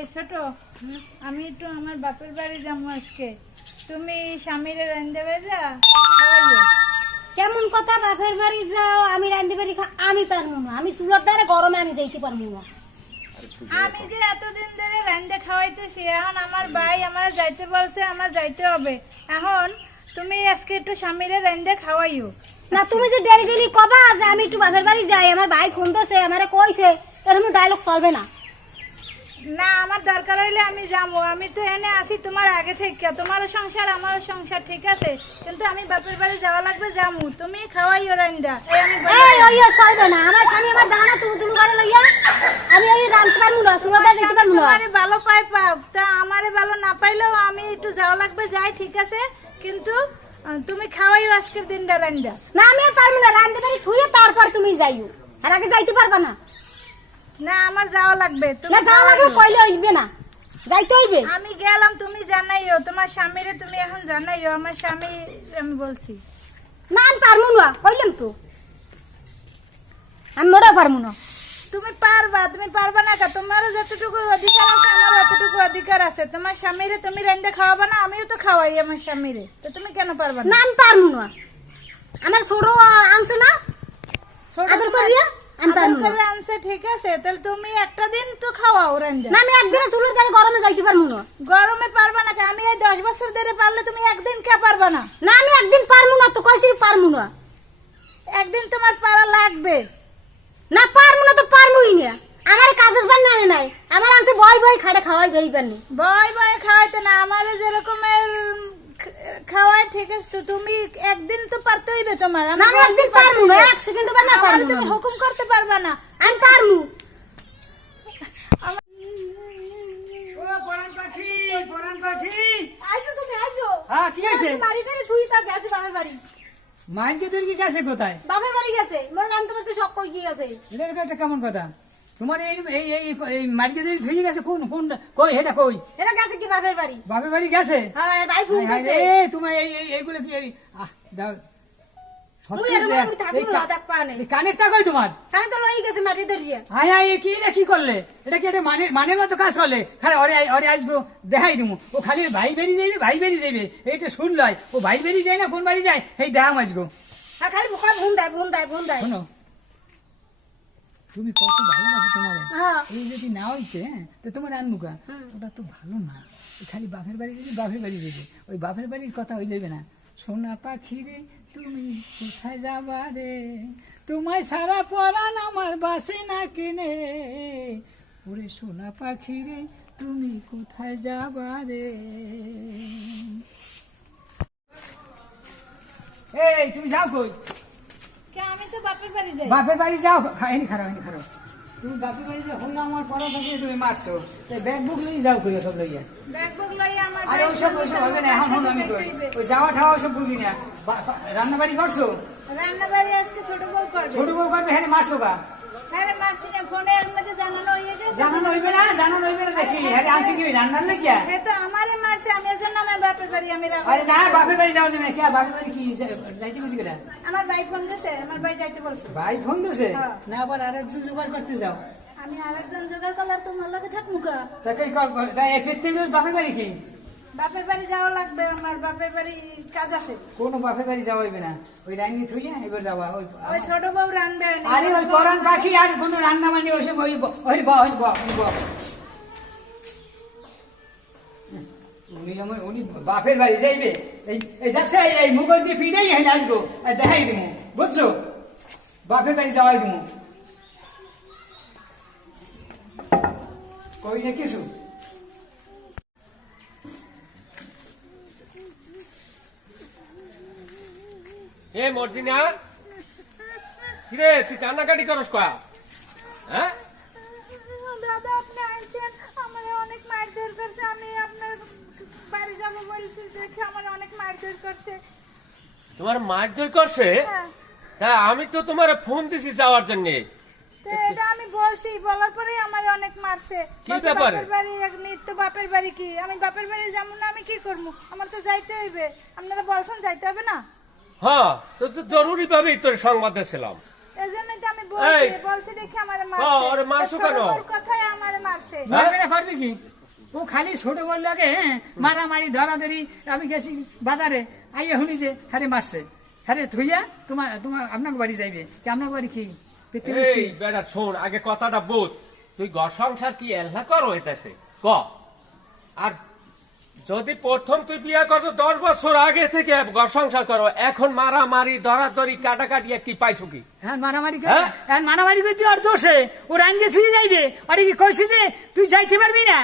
এই ছোট, আমি একটু আমার বাপের বাড়ি যাবো আজকে। তুমি স্বামীরে রান্ধে বেজা খাওয়াইও। কেমন কথা? বাপের বাড়ি যাও, আমি রান্ধতে পারি? আমি পারবো না, আমি চুলোর দ্বারা গরমে আমি যাইতে পারবো না। আমি যে এতদিন ধরে রান্ধে খাওয়াইতেছি, এখন আমার ভাই আমার যাইতে বলছে, আমার যাইতে হবে। এখন তুমি আজকে একটু স্বামীরে রান্ধে খাওয়াইও। না, তুমি যে ডেলি ডেলি কবা যে আমি একটু বাপের বাড়ি যাই, আমার ভাই ফোন দিছে, আমারে কইছে, এরকম ডায়লগ চলবে না। না, আমার দরকার হইলে আমি যাবো। আমি তো এনে আসি তোমার আগে থেকে, তোমারও সংসার আমারও সংসার, ঠিক আছে, কিন্তু আমি বাপের বাড়ি যাওয়া লাগবে, যাবো। তুমি খাওয়াইও রান্দা। চলবে না, আমার স্বামী আমার দানা তুমি তুমি করে লইয়া আমি ওই রান্ধতে পারবো না, চুলোটা দিতে পারবো না। তোমারে ভালো পাই পাও, তা আমারে ভালো না পাইলেও আমি একটু যাওয়া লাগবে, যাই, ঠিক আছে, কিন্তু তুমি খাওয়াইও আজকের দিনটা রান্দা। না, আমি আর পারবো না, রান্ধতে পারি থুয়ে তারপর তুমি যাইও, আর আগে যাইতে পারবা না। না, আমার যাওয়া লাগবে। না, যাওয়া লাগবে কইলে হইবে না, যাইতে হইবে। আমি গেলাম, তুমি জানাইও তোমার স্বামীরে, তুমি এখন জানাইও আমার স্বামী আমি বলছি। না, আমি পারবো না, কইলাম তো আমি মোটেও পারবো না। তুমি পারবা, তুমি পারবা না কা? তোমারও যতটুকু অধিকার আছে আমারও এতটুকু অধিকার আছে। তোমার স্বামীরে তুমি রান্দা খাওয়াবা না? আমিও তো খাওয়াই আমার স্বামীরে, তো তুমি কেন পারবা না, না? আমি পারবো না, আমার ছোট আনছে না আদর করিয়া, আমি পারবো না। আনছে, ঠিক আছে, তাহলে তুমি একটা দিন তো খাওয়াও রান্দা। না, আমি একদিনে চুলোর দ্বারা গরমে যাইতে পারবো না। গরমে পারবা না কা? আমি এই 10 বছর ধরে পারলে তুমি একদিন কে পারবা না? না, আমি একদিন পারবো না, তো কইছি পারবো না। একদিন তোমার পারা লাগবে। না, পারবো না তো পারবোই না, আমার কাজের বান না নাই, আমার আনছে বয় বয় খাড়ে খাওয়াই গই পারনি। বয় বয় খাওয়াইতে না, আমারে যেরকমের খাওয়াই, ঠিক আছে, তো তুমি একদিন তো পারতে হইবে তোমার। না, আমি একদিন পারবো না, এক সেকেন্ড না আমারে পারবো তুমি না, হুকুম করতে পারবা না। আমি পারবো। ও পরান পাখি, পরান পাখি। আইছো তুমি, আইছো। হ্যাঁ, কি হয়েছে? বাড়িটারে তুই তার গেছে বাপের বাড়ি। মাইনকে তোর কি গেছে কোথায়? বাপের বাড়ি গেছে, মোর রান্তে পারতে সব কই গিয়ে গেছে। এটা একটা কেমন কথা? তোমার এই এই এই এই মাইনকে তোর ধুয়ে গেছে কোন কোন কই এটা কই? এটা গেছে কি বাপের বাড়ি? বাপের বাড়ি গেছে? হ্যাঁ, ভাই ফোন হায় দিছে। হায় রে, তোমার এই এই এইগুলো কি এই দাও মুই এর মুই থাকবো না, দেখ পানে। কানেরটা কই তোমার? কানে তো লই গেছে মাটি ধরিয়া। হায় হায়, কি রে, কি করলে? এটা কি একটা মানের মতো কাজ করলে? খালি ওরে ওরে আসবো দেখাই দিমু, ও খালি ভাই বেরিয়ে যাইবে, ভাই বেরিয়ে যাইবে, এইটা শুনলয়, ও ভাই বেরিয়ে যায় না কোন বাড়ি যায় এই দাম আসবো। হ্যাঁ, খালি বোকা ফোন দেয়, ফোন দেয়, ফোন দেয়। শোনো, তুমি কত ভালোবাসো তোমার, হ্যাঁ। এই যদি না হইতে, হ্যাঁ, তো তোমার আনমুখা ওটা তো ভালো না। ওই খালি বাপের বাড়ি যদি বাপের বাড়ি যাবে, ওই বাপের বাড়ির কথা হই যাবে না। সোনা পাখি রে তুমি কোথায় যাবা রে, তোমায় সারা পরান আমার বাসে না কিনে, ওরে সোনা পাখি রে তুমি কোথায় যাবা রে। এই তুমি যাও কই? কে? আমি তো বাপের বাড়ি যাই। বাপের বাড়ি যাও, এনি খারাপ, এনি খারাপ। তুমি বাপের বাড়ি যাও, হল আমার পড়া থেকে তুমি মারছো, ব্যাগ বুক নিয়ে যাও করিও সব লইয়া। ব্যাগ বুক লই আমার আরে ওইসব ওইসব হবে না, এখন হল আমি কই ওই যাওয়া ঠাওয়া ওসব বুঝি না। রান্না বাড়ি করছো? রান্না বাড়ি আজকে ছোট বউ করবে। ছোট বউ করবে, হ্যাঁ মারছো কা? হ্যাঁ রে, মারছি না, ফোনে আমাকে জানানো হয়ে গেছে। জানানো হইবে না, জানানো হইবে না, দেখি হ্যাঁ আসি কি রান্নার লেগিয়া? হ্যাঁ, তো আমারে মারছে, আমি এজন্য আমার বাপের বাড়ি আমি রাখবো। আরে না, বাপের বাড়ি যাওয়া যাবে না, কে বাপের বাড়ি কি যাইতে বসে কেটা? আমার ভাই ফোন দিছে, আমার ভাই যাইতে বলছে। ভাই ফোন দিছে? হ্যাঁ। না আবার আরেকজন জোগাড় করতে যাও। আমি আরেকজন জোগাড় করলে আর তোমার লগে থাকবো কা? তাকে তাই ফিরতে বাপের বাড়ি কি? বাপের বাড়ি যাওয়া লাগবে, আমার বাপের বাড়ি কাজ আছে। কোনো বাপের বাড়ি যাওয়া হইবে না, ওই রান্নি থুইয়া এবার যাওয়া। ওই ওই ছোট বউ রানবে। আরে ওই পরান পাখি আর কোনো রান্না মানে ওইসব ওই উনি বাপের বাড়ি যাইবে, এই দেখছে এই মুখ দিয়ে ফিরেই হেলে আসবো, দেখাই দিমু, বুঝছো? বাপের বাড়ি যাওয়াই দিমু, কই না কিছু। এ মর্জিনা, কিরে তুই কান্নাকাটি করস কা? হ্যাঁ, দাদা আপনি আইছেন, আমার অনেক মারধর করছে, আমি আপনার বাড়ি যাবো বলছি, দেখে আমার অনেক মারধর করছে। তোমার মারধর করছে? হ্যাঁ। তা আমি তো তোমার ফোন দিছি যাওয়ার জন্য। তো এটা আমি বলছি, বলার পরেই আমার অনেক মারছে। কি বলছে, ব্যাপারে? বাপের বাড়ি নিত্য বাপের বাড়ি কি? আমি বাপের বাড়ি যাবো না, আমি কি করবো? আমার তো যাইতে হইবে, আপনারা বলছেন যাইতে হবে না? হ্যাঁ, তো জরুরি ভাবেই তোর সংবাদ দিয়েছিলাম। এই জন্যই তো আমি এই, বলছি দেখে আমারে ওরে মারছো কেন? ওর কথাই আমারে মারছে। মারবে না, করবে কি? ও খালি ছোট বললে আগে, হ্যাঁ মারামারি ধরাধরি। আমি গেছি বাজারে, আইয়া শুনিছে হ্যাঁ মারছে, হ্যাঁ থুইয়া তোমার তোমার আপনার বাড়ি যাইবে কি? আপনার বাড়ি কি পৃথিবী এই বেটা শোন, আগে কথাটা বোঝ। তুই ঘর সংসার কি এল্লা করো এটাছে ক? আর যদি প্রথম তুই বিয়ে করছো 10 বছর আগে থেকে ঘর সংসার করো, এখন মারামারি ধরাধরি কাটাকাটি কি পাইছো কি? হ্যাঁ মারামারি হ্যাঁ? হ্যাঁ মারামারি করতে ওর দোষে ও রাঙ্গে ফিরে যাইবে। আরে কি কইছে যে তুই যাইতে পারবি না?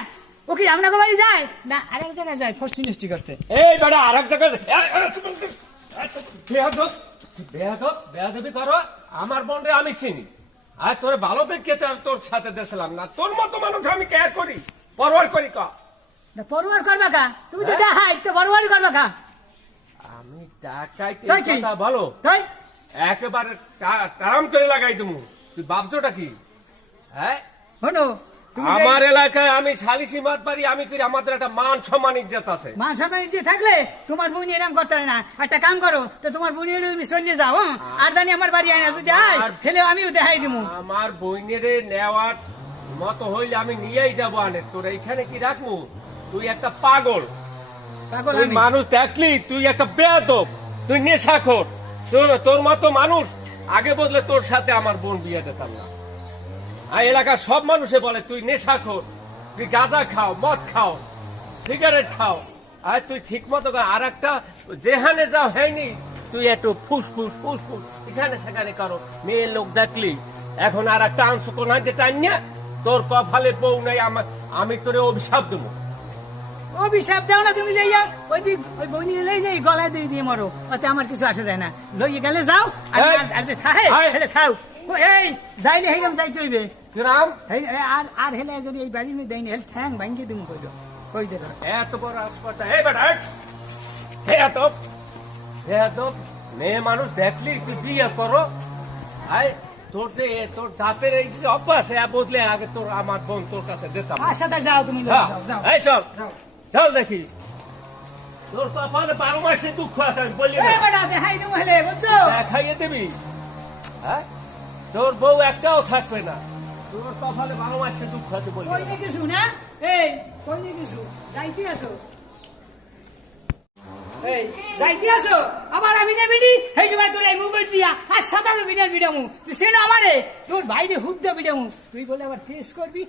ও কি আপনার বাড়ি যায় না আরেক জায়গায় যায় ফষ্টি মিষ্টি করতে? এই বেটা আরেক জায়গায় বেয়াদবি করো। আমার বোনরে আমি চিনি, আর তোর ভালো দেখে তোর সাথে দেখলাম না। তোর মতো মানুষ আমি কেয়ার করি, পরোয়ার করি ক? না পরোয়ার করবা কা? তুমি তো হ্যাঁ? দেখাই তো পরোয়ারি করবা কা? আমি টাকাইতে তাই কি? কথা বলো, তাই একেবারে তারাম করে লাগাই তুমি। তুই ভাবছোটা কি? হ্যাঁ, হনো তুমি আমার এলাকায় আমি সালিশি মাত পারি, আমি করি। আমাদের একটা মান সম্মান ইজ্জত আছে। মা সামনে যে থাকলে তোমার বোন এরম করতে পারে না। একটা কাম করো তো, তোমার বোন তুমি চলে যাও, হ্যাঁ? আর জানি আমার বাড়ি আয় না, যদি আয় হেলে আমিও দেখাই দিব। আমার বইনেরে নেওয়ার মতো হইলে আমি নিয়েই যাবো। আনে তোর এইখানে কি রাখবো? তুই একটা পাগল। পাগল তুই আমি? মানুষ দেখলি তুই একটা বেয়াদব, তুই নেশাখোর। তোর মতো মানুষ আগে বদলে তোর সাথে আমার বোন বিয়ে দিতাম না। আর এলাকার সব মানুষে বলে তুই নেশাখোর, তুই গাঁজা খাও, মদ খাও, সিগারেট খাও। আর তুই ঠিক মতো আর একটা যেখানে যাও হয়নি, তুই একটু ফুসফুস ফুসফুস এখানে সেখানে করো। মেয়ের লোক দেখলি এখন আর একটা অংশ কোনাইতে টাইম না। তোর কপালে বউ নাই, আমি তোরে অভিশাপ দেবো। অভিশাপ দাও না তুমি, যাইয়া ওই দিক ওই বইনি লই যাই গলায় দিয়ে দিয়ে মরো, ওতে আমার কিছু আসে যায় না। লইয়ে গেলে যাও, আর এই, আর যে থাহে এই। হেলে খাও। ও, এই যাইলে হেগম যাইতে হইবে। রাম, আর আর হেলে যদি এই বাড়ি নিয়ে দেয়নি, হেল ঠ্যাং ভাঙ্গি তুমি কই দে। এত বড় হাসপাতাল, হে বেটা এত মেয়ে মানুষ দেখলি তুই বিয়ে করো। আয় তোর যে তোর জাতের এই যে অভ্যাস, বুঝলে আগে তোর আমার বোন তোর কাছে যেতাম। আচ্ছা তাই যাও তুমি, লইয়া যাও যাও এই চল যাও। চল দেখি তোর কপালে 12 মাসে দুঃখ আছে, আমি বলি না। এই বেটা দেখাই দেবো হেলে, বুঝছো? দেখাইয়ে দিবি, হ্যাঁ? তোর বউ একটাও থাকবে না। তোর কপালে 12 মাসে দুঃখ আছে বলি কই না। নে কিছু না? এই কই নে কিছু? যাইতে আসো, এই যাইতে আসো। আবার আমি না বিডি এই সময় তোর এই মুগল দিয়া আর সাদালো বিডার বিডামু তুই সেন আমারে তোর ভাইরে হুদ্দা বিডামু, তুই বলে আবার টেস্ট করবি।